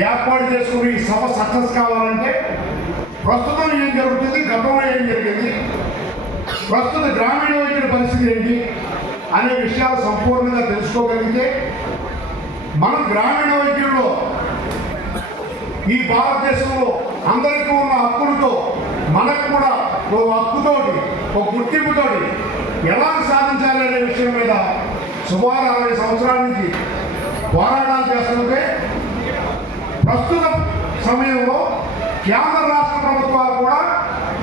ఏర్పాటు చేసుకుని ఈ సభ సక్సెస్ కావాలంటే ప్రస్తుతం ఏం జరుగుతుంది? గతంలో ఏం జరిగింది? ప్రస్తుత గ్రామీణ వైద్యుల పరిస్థితి ఏంటి? అనే విషయాలు సంపూర్ణంగా తెలుసుకోగలిగితే మనం గ్రామీణ వైద్యుల్లో ఈ భారతదేశంలో అందరికీ ఉన్న హక్కులతో మనకు కూడా ఒక హక్కుతోటి ఒక గుర్తింపుతోటి ఎలా సాధించాలి అనే విషయం మీద సుమారు అరవై సంవత్సరాల నుంచి పోరాటాలు చేస్తుంటే ప్రస్తుత సమయంలో కేంద్ర రాష్ట్ర ప్రభుత్వాలు కూడా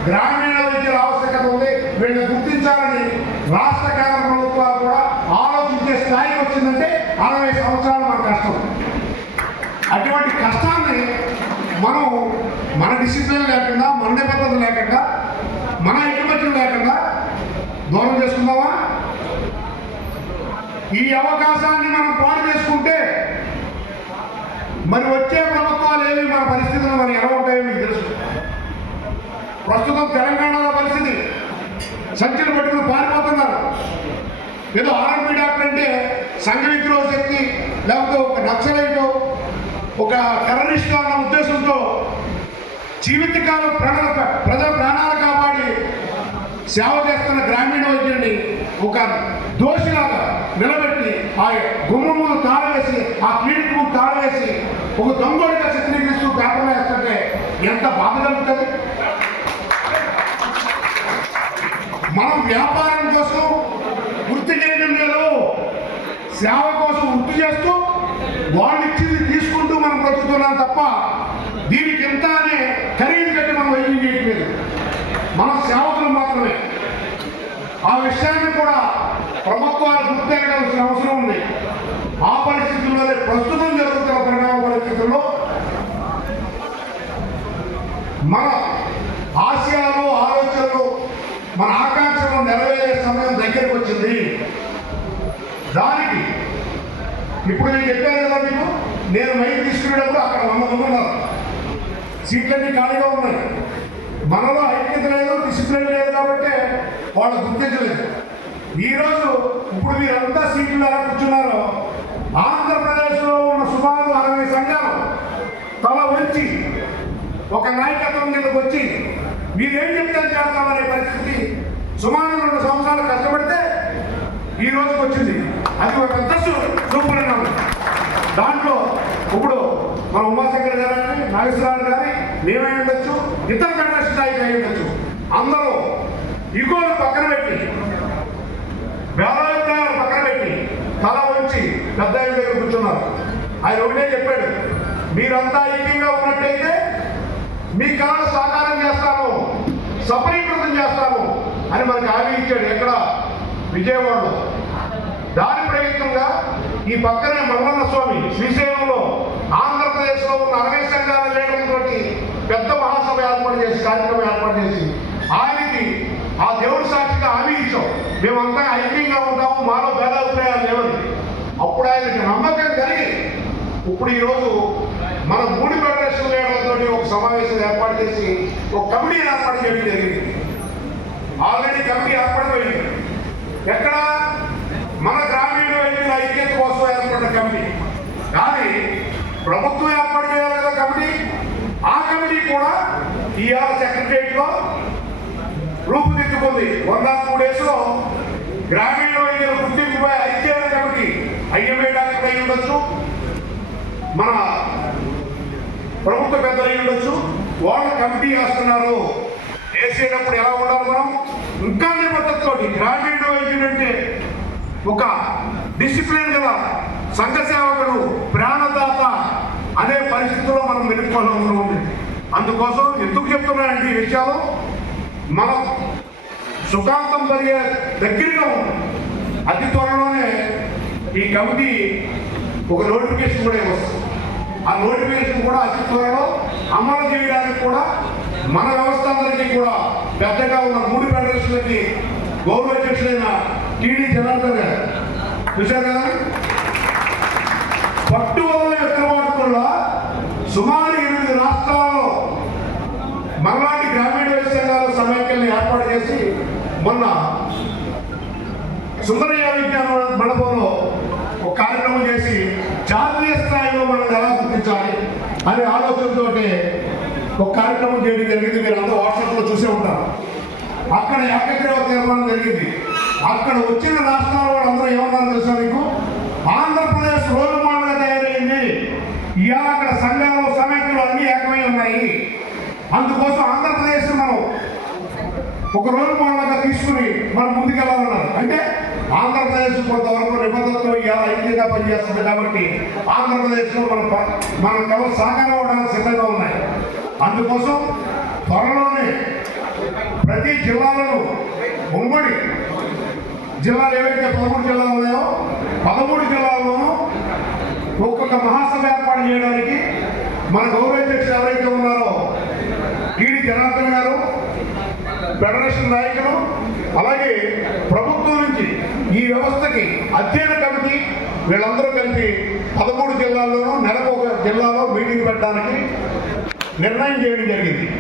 గ్రామీణ విద్యల ఆవశ్యకత ఉంది. వీళ్ళని గుర్తించాలని రాష్ట్ర కేంద్ర ప్రభుత్వాలు కూడా ఆలోచించే స్థాయికి వచ్చిందంటే అరవై సంవత్సరాలు మన కష్టం. అటువంటి కష్టాన్ని మనం మన డిసిప్లిన్ లేకుండా మన నిబద్ధత లేకుండా మన ఐకమత్యం లేకుండా దూరం చేసుకుందామా? ఈ అవకాశాన్ని మనం పాడు చేసుకుంటే మరి వచ్చే ప్రభుత్వాలు ఏవి? మన పరిస్థితులు మరి ఎలా ఉంటాయో మీకు తెలుసు. ప్రస్తుతం తెలంగాణలో పరిస్థితి సంఖ్యలు పట్టుకుని పారిపోతున్నారు. ఏదో ఆర్ఎంపీ డాక్టర్ అంటే సంఘ విగ్రహ శక్తి లేకపోతే ఒక నక్సలైట్ ఒక టెర్రరిస్ట్ అన్న ఉద్దేశంతో జీవితకాలం ప్రాణ ప్రజల ప్రాణాలు కాపాడి సేవ చేస్తున్న గ్రామీణ వైద్యుడిని ఒక దోషిలాగా నిలబెట్టి ఆ గుమ్మ ముందు తాళవేసి ఆ క్లినిక్ ముందు ఒక దొంగోడిగా చిత్రీకరిస్తూ పేపర్లో వేస్తుంటే ఎంత బాధ కలుగుతుంది మనం వ్యాపారం కోసం వృత్తి చేయడం లేదు. సేవ కోసం వృత్తి చేస్తూ వాళ్ళు ఇచ్చింది తీసుకుంటూ మనం బ్రతుకుతున్నాం తప్ప దీనికి ఎంత అనే ఖరీదు కట్టి మనం వైద్యం చేయట్లేదు. మన సేవకులు మాత్రమే. ఆ విషయాన్ని కూడా ప్రభుత్వాలు గుర్తించాల్సిన అవసరం ఉంది. ఆ పరిస్థితుల్లోనే ప్రస్తుతం మన ఆశయాలు ఆలోచనలు మన ఆకాంక్షలు నెరవేరే సమయం దగ్గరికి వచ్చింది. దానికి ఇప్పుడు నేను చెప్పాను కదా మీకు నేను మైక్ తీసుకునేటప్పుడు అక్కడ వంద మంది ఉన్నారు. సీట్లన్నీ ఖాళీగా ఉన్నాయి. మనలో ఐక్యత లేదు డిసిప్లిన్ లేదు కాబట్టి వాళ్ళు గుర్తించలేదు. ఈరోజు ఇప్పుడు మీరంతా సీట్లు ఎలా కూర్చున్నారో ఆంధ్రప్రదేశ్లో ఉన్న సుమారు అరవై సంఘాలు తల వంచి ఒక నాయకత్వం కిందకు వచ్చి మీరేం చెప్తారు చేస్తామనే పరిస్థితి సుమారు రెండు సంవత్సరాలు కష్టపడితే ఈ రోజుకి వచ్చింది. అది ఒక పెద్ద సూపరిణామం దాంట్లో ఇప్పుడు మన ఉమాశంకర్ గారు కానీ నాగేశ్వరరావు గారి మేమై ఉండొచ్చు ఇతర ఫెడరేషన్ స్థాయికి అయి ఉండొచ్చు. అందరూ ఇగోలు పక్కన పెట్టి వేలాభిప్రాయాలు పక్కన పెట్టి తల ఉంచి పెద్ద దగ్గర కూర్చున్నారు. ఆయన ఒకటే చెప్పాడు మీరంతా ఐక్యంగా ఉన్నట్టయితే మీ కళ సాకారం చేస్తాను సఫలీకృతం చేస్తాను అని మనకు హామీ ఇచ్చాడు ఎక్కడ? విజయవాడలో. దాని ప్రయత్నంగా ఈ పక్కనే మల్లన్న స్వామి శ్రీశైలంలో ఆంధ్రప్రదేశ్లో ఉన్న అరవై సంఘాల లేనటువంటి పెద్ద మహాసభ ఏర్పాటు చేసి కార్యక్రమం ఏర్పాటు చేసి ఆయనకి ఆ దేవుడి సాక్షిగా హామీ ఇచ్చాం. మేమంతా ఐక్యంగా ఉంటాము మాలో భేదాభిప్రాయాలు లేవని. అప్పుడు ఆయనకి నమ్మకం కలిగి ఇప్పుడు ఈరోజు మన మూడు ఫెడరేషన్ లీడర్లతో ఒక సమావేశం ఏర్పాటు చేసి ఒక కమిటీ ఏర్పాటు చేయడం జరిగింది. ఆల్రెడీ కమిటీ ఏర్పడిపోయింది. ఎక్కడ? మన గ్రామీణ వైద్యుల ఐక్యత కోసం ఏర్పడిన కమిటీ. కానీ ప్రభుత్వం ఏర్పాటు చేయాలి కదా కమిటీ? ఆ కమిటీ కూడా ఈఆర్ సెక్రటరియట్లో రూపుదిద్దుకుంది. వంద నాట్ టూ గ్రామీణ వైద్యుల గుర్తింపుపై ఐక్యత కమిటీ ఐఎంఏ అయి ఉండొచ్చు. మన పెద్దలు ఉండొచ్చు. వాళ్ళు కమిటీ వేస్తున్నారు వేసేటప్పుడు ఎలా ఉండాలి మనం? ఇంకా నిబద్ధతతో గ్రామీణ వైద్యుడు అంటే ఒక డిసిప్లిన్ గల సంఘ సేవకుడు ప్రాణదాత అనే పరిస్థితుల్లో మనం వెతుక్కోవాల్సి ఉంది అందుకోసం ఎందుకు చెప్తున్నానంటే ఈ విషయాలు? మనం సుఖాంతం జరిగే దగ్గరగా ఉంది అతి త్వరలోనే ఈ కమిటీ ఒక నోటిఫికేషన్ కూడా వస్తుంది ఆ నోటిఫికేషన్ కూడా అతి త్వరలో అమలు చేయడానికి కూడా మన వ్యవస్థ అందరికీ కూడా పెద్దగా ఉన్న మూడు ఫెడరేషన్లకి గౌరవ అధ్యక్షుడైన టీడీ జనార్దన్ గారు. చూశారు కదా? పట్టు వల్ల ఎక్కబాటుకుల్లో సుమారు ఎనిమిది రాష్ట్రాల్లో మనలాంటి గ్రామీణ వైద్య సంఘాల సమైక్యాలను ఏర్పాటు చేసి మొన్న సుందరయ్య విజ్ఞాన మండపంలో ఒక కార్యక్రమం చేసి జాతీయ స్థాయిలో మనం ఎలా గుర్తించాలి అనే ఆలోచనతో ఒక కార్యక్రమం చేయడం జరిగింది. మీరు అందరూ వాట్సాప్లో చూసే ఉంటారు. అక్కడ ఏకగ్రీవ తీర్మానం జరిగింది. అక్కడ వచ్చిన రాష్ట్రాల వాళ్ళందరూ ఏమన్నారు తెలుసా మీకు ఆంధ్రప్రదేశ్ రోల్ మోడల్గా తయారైంది. ఇవాళ అక్కడ సంఘాలు సమైక్యులు అన్నీ ఏకమై ఉన్నాయి. అందుకోసం ఆంధ్రప్రదేశ్ మనం ఒక రోల్ మోడల్గా తీసుకుని మనం ముందుకెళ్ళాలన్నారు. అంటే ఆంధ్రప్రదేశ్ కొంతవరకు నిబంధనలు ఇవాళ ఐక్యంగా పనిచేస్తుంది కాబట్టి ఆంధ్రప్రదేశ్లో మన మన మనం సాకారం అవడానికి సిద్ధంగా ఉన్నాయి. అందుకోసం త్వరలోనే ప్రతి జిల్లాలను ఉమ్మడి జిల్లాలు ఏవైతే పదమూడు జిల్లాలు ఉన్నాయో పదమూడు జిల్లాల్లోనూ ఒక్కొక్క మహాసభ ఏర్పాటు చేయడానికి మన గౌరవ అధ్యక్షులు ఎవరైతే ఉన్నారో ఈడి జనార్దన్ గారు ఫెడరేషన్ నాయకులు అలాగే ఈ వ్యవస్థకి అధ్యయన కమిటీ వీళ్ళందరూ కలిపి పదమూడు జిల్లాల్లోనూ నెలకు ఒక జిల్లాలో మీటింగ్ పెట్టడానికి నిర్ణయం చేయడం జరిగింది.